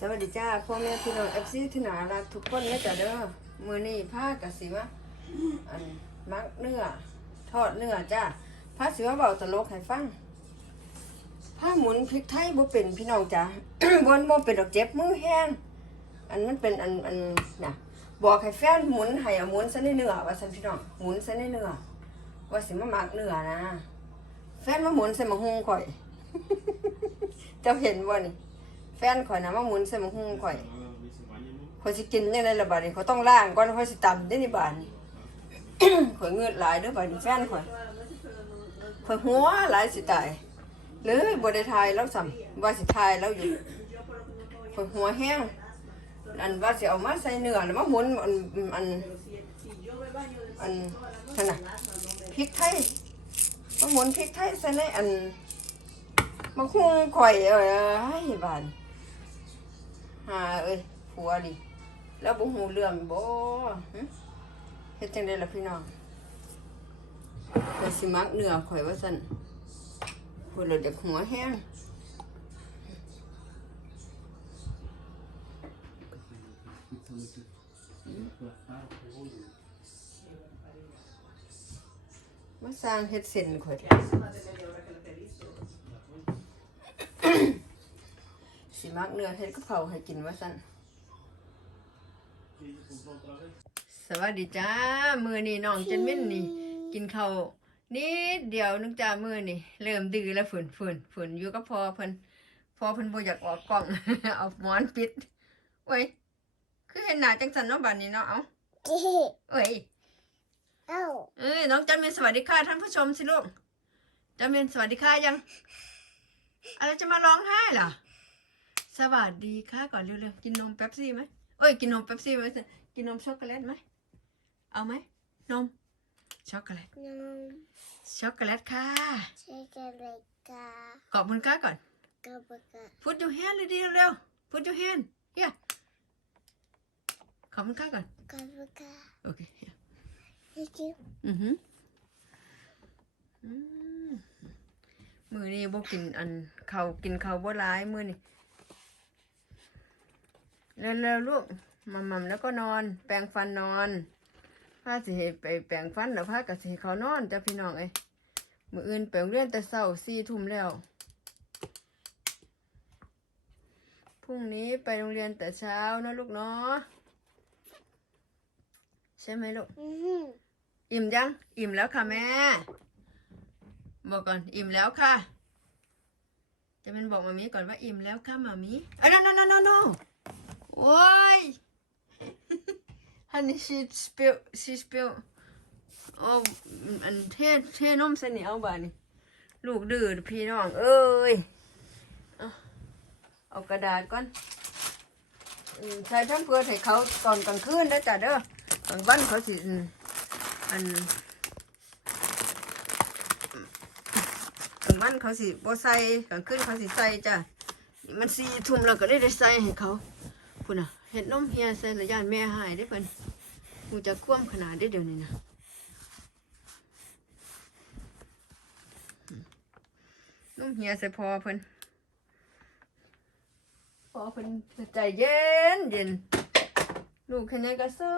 สวัสดีจ้าพ่อแม่พี่น้องเอฟซีที่น่ารักทุกคนนะจ๊ะเด้อมือนี้ผ้ากะสิมาอันมักเนื้อทอดเนื้อจ้าผ้าสิมาเบาตลกให้ฟังผ้าหมุนพริกไทยบ่เป็นพี่น้องจ้าบ่บ่เป็นดอกเจ็บมือแห้งอันมันเป็นอันอันน่ะบอกให้แฟนหมุนให้เอหมุนซะในเนื้อว่าซั่นพี่น้องหมุนซะในเนื้อว่าสิมามักเนื้อนะ แฟนมาหมุนใส่มะฮุงข่อยเจ้าเห็นบ่นี่ แฟนข่อยนะมาหมุนใส่มะฮุงข่อยข่อยสิกินยังไงละบัดนี้เขาต้องล้างก่อนข่อยสิตำได้นี่บาดนี้ ข่อยเงือดหลายเด้อบัดนี้แฟนข่อยข่อยหัวหลายสิตายเลยบ่ได้ทายแล้วซ้ำว่าสิทายแล้วอยู่ข่อยหัวแห้งอันว่าสิเอามาใส่เนื้อแล้วมาหมุนอันอันอันนั่นน่ะพริกไทยมาหมุนพริกไทยใส่ในอันมะฮุงข่อยเอ้ยบาดนี้ หาเอ้ยผัวดิแล้วบ่หูเรื่องบ่หึเฮ็ดจังได๋ล่ะพี่น้องข่อยสิมักเนื้อข่อยว่าซั่นพุ่นเราจะหัวแห้งมาสร้างเฮ็ดเส้นข่อยเถอะ สิมักเนื้อเฮ็ดกะเพราให้กินว่าซั่นสวัสดีจ้า มื้อนี้น้องเจนมินนี่ กินข้าวนิดเดียวนึงจ้ามื้อนี่ เริ่มดื้อแล้วฝืนฝืนฝืนอยู่กับพ่อเพิ่นพ่อเพิ่นบ่อยากออกกล้อง เอาหมอนปิดโอ้ยคือเห็นหน้าจังซั่นเนาะบัดนี้เนาะเอ้าเอ้ยเอ้าเอ้ยน้องจันเมนสวัสดีค่ะท่านผู้ชมสิลูกจันเมนสวัสดีค่ะยังอะไรจะมาร้องไห้ล่ะ สวัสดีค่ะก่อนเร็วๆกินนมเป๊ปซี่ไหมเอ้ยกินนมเป๊ปซี่ไหมกินนมช็อกโกแลตไหมเอาไหมนมช็อกโกแลตน้องช็อกโกแลตค่ะใช้กันเลยกาขอบคุณค่ะก่อนกาบกา Put your hand เลยดีเร็วๆ Put your hand here ขอบคุณค่ะก่อนกาบกาโอเค here thank you อือหืออืมมือนี่บ่กินอันเขาวกินเขาวบ่ร้ายมือนี่ เร็วๆลูกมัมมัมแล้วก็นอน แปรงฟันนอนพาสิให้ไปแปรงฟันแล้วพากับสิให้เขานอนจ้ะพี่น้องเอ้ยมืออื่นไปโรงเรียนแต่เช้าสี่ทุ่มแล้วพรุ่งนี้ไปโรงเรียนแต่เช้านะลูกเนาะใช่ไหมลูกอือหืออิ่มยัง อิ่มแล้วค่ะแม่บอกก่อนอิ่มแล้วค่ะ จะเป็นบอกมามีก่อนว่าอิ่มแล้วค่ะมามีอะ no no no no no โอ้ ย honey she spill she spill โอ้อันเทเทนมเสนียวบ้านี่ลูกดื้อพี่น้อง เอ้ย เอากระดาษก่อนใส่ทั้งเพื่อให้เขาตอนกลางคืนนะจ๊ะเด้อกลางวันเขาสิอันกลางวันเขาสิบ่ใส่กลางคืนเขาสิใส่จ้ะมันสี่ทุ่มแล้วก็ได้ได้ใส่ให้เขา พุ่นน่ะเห็ดนมเฮียใส่ระยานแม่หายได้เพิ่นกูจะคว่ำขนาดได้เดี๋ยวนี้นะนมเฮียใส่พอเพิ่นพอเพิ่นใจเย็นเย็นลูกแค่นี้ก็ใส่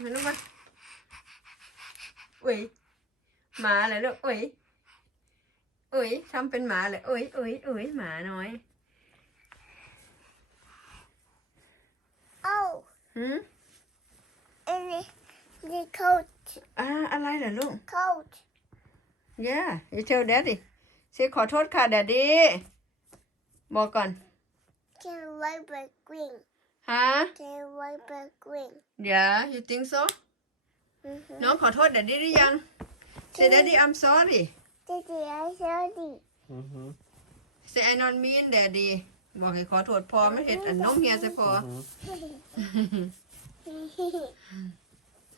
มาลูกมาอุ้ย หมาเลยลูกอุ้ยอุ้ยทำเป็นหมาเลยอุ้ยอุ้ยอุ้ยหมาน้อยเอ้าหืมอันนี้นี่ coat อ่าอะไรเหรอลูก coat yeah you tell daddy เซขอโทษค่ะ daddy บอกก่อน can white but green ฮะ can white but green yeah you think so อือหือน้องขอโทษ daddy หรือยัง say daddy I'm sorry ที่ที่ไอ้เจ้าดิ say I not mean daddy บอกให้ขอโทษพอไม่เห็นอันน้องเฮียใส่พอ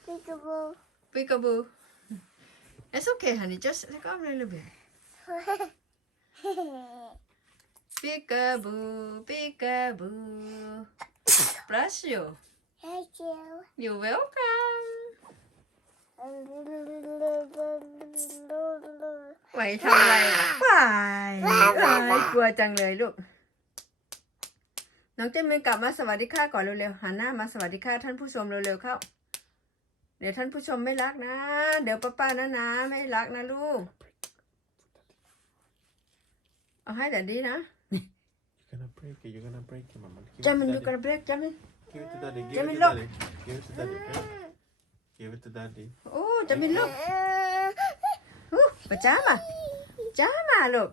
peekaboo Peekaboo. It's okay, honey. Just let go a little bit. Peekaboo, peekaboo. Bless you. thank you You're welcome. ไหวทำอะไรอะไหวเอ้ยกลัวจังเลยลูก น้องเจมินกลับมาสวัสดีค่ะก่อนเร็วๆหันหน้ามาสวัสดีค่ะท่านผู้ชมเร็วๆเข้า เดี๋ยวท่านผู้ชมไม่รักนะ เดี๋ยวป้าป้านะนะไม่รักนะลูก เอาให้แต่ดีนะ You're gonna break it. You're gonna break it, Mama. Give จามิน it ยู to กระ daddy. เบรกจามิน Give it to daddy. Give Jamie, it to look. daddy. Give it to daddy. Okay? Give it to daddy. โอ้จามินลูกอู้ปะจ้ามาจ้ามาลูก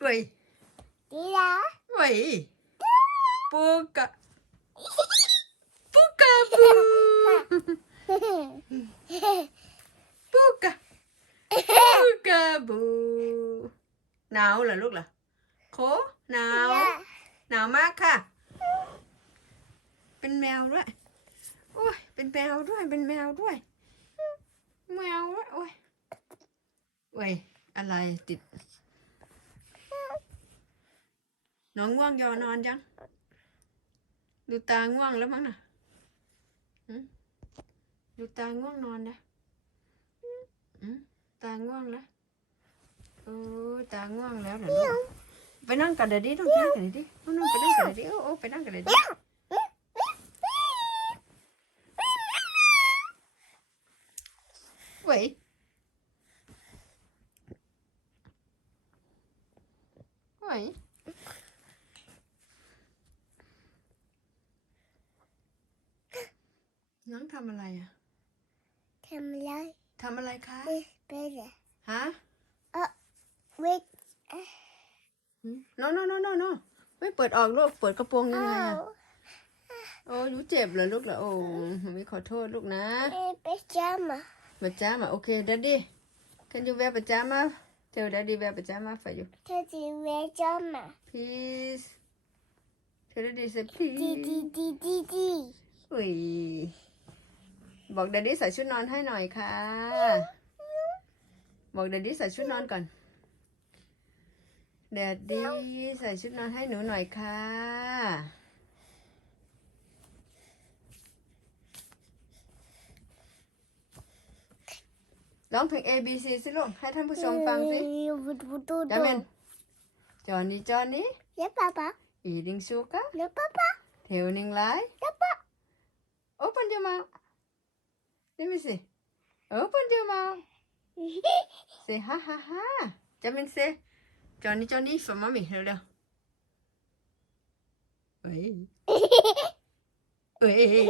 เว้ยเว้ยปูกะปู โคหนาวหนาวมากค่ะเป็นแมวด้วยโอ้ย เป็นแมวด้วย เป็นแมวด้วย แมวด้วยโอ้ยโอ้ย อะไรติด น้องง่วงยอนอนยัง ดูตาง่วงแล้วมั้งน่ะหึดูตาง่วงนอนนะหึตาง่วงแล้วโอ้ยตาง่วงแล้วเหรอลูกไปนั่งกับเดดดี้ต้องไปนั่งกับเดดดี้นู่นๆไปนั่งกับเดดดี้โอ้โอ้ไปนั่งกับเดด ดี้ Wait. Wait. น้องทำอะไรอะ ทำอะไรคะฮะ no no no no no ไม่เปิดออกลูก เปิดกระโปรงยังไงอะโอ้ยรู้เจ็บเหรอลูกเหรอโอ้ไม่ขอโทษลูกนะ Pajama. Pajama, okay, daddy. Can you wear pajama? Tell daddy wear pajama for you. Teddy pajama. Please. Tell daddy say Dee dee please. dee dee dee. อุ้ยบอก daddy ใส่ชุดนอนให้หน่อยค่ะ บอก daddy ใส่ชุดนอนก่อน daddy ใส่ชุดนอนให้หนูหน่อยค่ะ ร้องเพลง A B C สิลูก ให้ท่านผู้ชมฟังสิ จามิน จอห์นนี่จอห์นนี่ Yeah, Papa. eating sugar No, Papa. telling lie Papa. open your mouth let me see open your mouth say ha ha ha จามิน say จอห์นนี่จอห์นนี่ for mommy เร็วเร็วเฮ้ยเฮ้ยเฮ้ย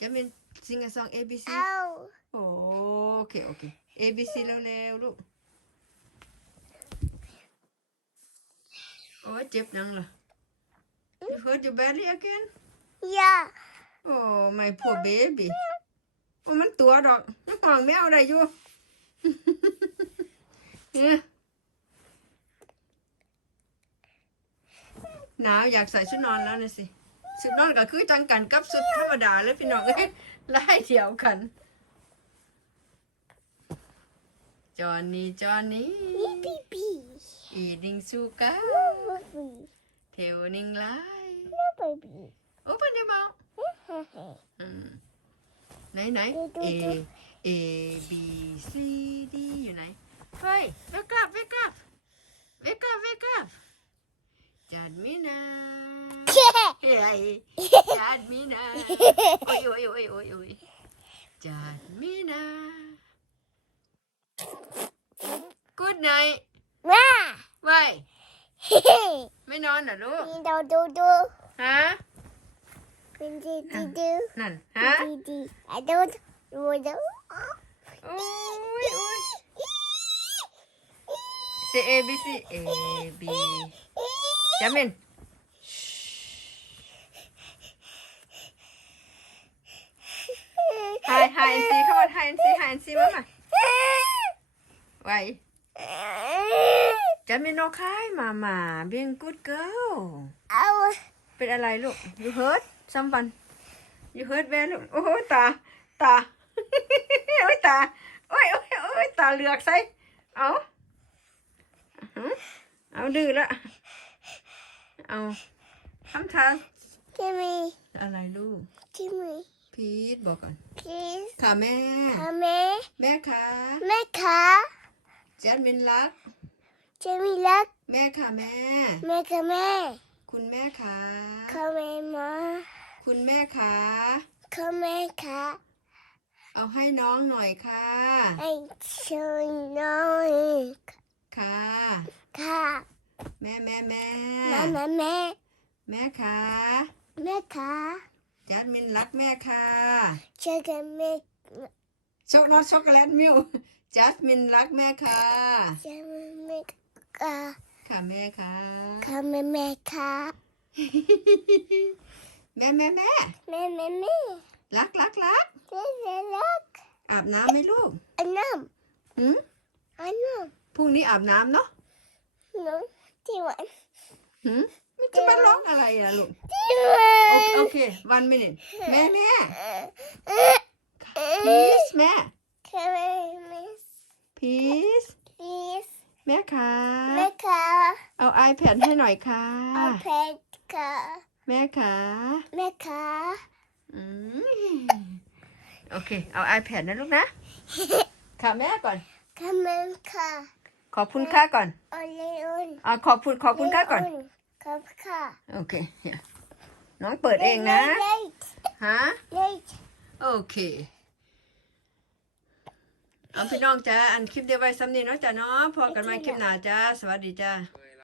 จามิน sing a song A B C Ow. โอเคโอเค A B C เร็วๆลูกโอ้ยเจ็บยังล่ะ You hurt your belly again Yeah. โอ้ my poor baby โอ้มันตัวดอกมันห่องแมวได้อยู่เนี่ยหนาวอยากใส่ชุดนอนแล้วนะสิชุดนอนก็คือจังกันกับชุดธรรมดาเลยพี่น้องเอ้ย ไล่เดียวกัน จอนนี่จอนนี่อี baby. อีดิงซูกา No, baby. เทวนิงไล่โอ้ปันเดบอก อืมไหนไหน A A B C D อยู่ไหน เฮ้ย wake up wake up wake up wake จัดมินา เฮ้ยจัดมินาโอ้ยโอ้ยโอ้ยโอ้ยโอ้ยจัดมินา good night Wow. ไว้ Hey. ไม่นอนเหรอลูก Do do do. ฮะ Do do do do. นั่นฮะ Do do. I don't. Do do. โอ้ยโอ้ย Say A B C A B จามิน Hi Hi and see come on Hi and see Hi and see มามาไว้จามินโอคายมามา being good girl Ow. เป็นอะไรลูก you hurt someone you hurt where ลูก โอ้ยตา ตา โอ้ยตา โอ้ยโอ้ยโอ้ยตาเหลือกใส่ เอาเอาดื้อละ เอาทำทางจิมมี่อะไรลูกจิมมี่ พีทบอกก่อน please ค่ะแม่ ค่ะแม่ แม่คะแม่คะแจัดมินรักจิมมี่รัก แม่ค่ะแม่ แม่ค่ะแม่ คุณแม่คะค่ะแม่มาคุณแม่คะค่ะแม่ค่ะเอาให้น้องหน่อยค่ะไอ้ช่วยหน่อยค่ะค่ะแม่แม่แม่แม่แม่แม่แม่คะแม่ค่ะ จัดมินรักแม่ค่ะช่วยกันแม่ช็อกนอตช็อกโกแลตมิลจัสมินรักแม่ค่ะช่วยแม่ค่ะค่ะแม่ค่ะค่ะแม่แม่ค่ะแม่แม่แม่แม่แม่แม่รักรักรักเจ๊เจ๊รักอาบน้ำไหมลูกอันน้หืมำอันน้พรุ่งนี้อาบน้ำเนาะำน้องที่หวานหืม มันจะมาร้องอะไรอะลูกที่หวาโอเคโอเค one minute แม่แม่น please แม่ค่ะแม่แม่ please please แม่ค่ะแม่ค่ะเอา iPad ให้หน่อยค่ะเอาเพชรค่ะแม่ค่ะแม่ค่ะอืมโอเค เอา iPad นะลูกนะ ค่ะแม่ก่อน ค่ะแม่ค่ะ ขอบคุณค่าก่อนโอเลอุนอ่าขอบคุณขอบคุณค่าก่อน ขอบคุณค่ะ โอเคเดี๋ยวน้องเปิดเองนะ late ฮะ late โอเค เอาพี่น้องจ้าอันคลิปเดียวไว้ซ้ำนี้เนาะจ้าเนาะพอกันใหมาคลิปหน้าจ้า สวัสดีจ้า